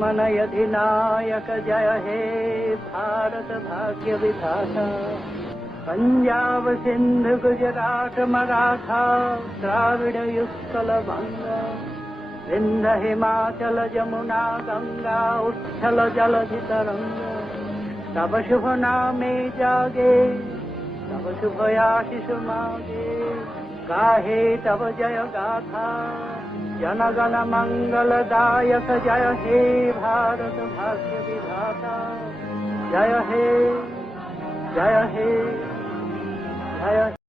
जनगणमन अधिनायक जय हे भारत भाग्य विधाता। पंजाब सिंध गुजरात मराठा द्राविड़ उत्कल बंगा, विंध्य हिमाचल जमुना गंगा उच्छल जलधि तरंगा। तब शुभ नामे जागे, तब शुभ आशीष मागे, गाहे तब जय गाथा। जनगण मंगलदायक जय हे भारत भाग्य विधाता। जय हे जय हे जय।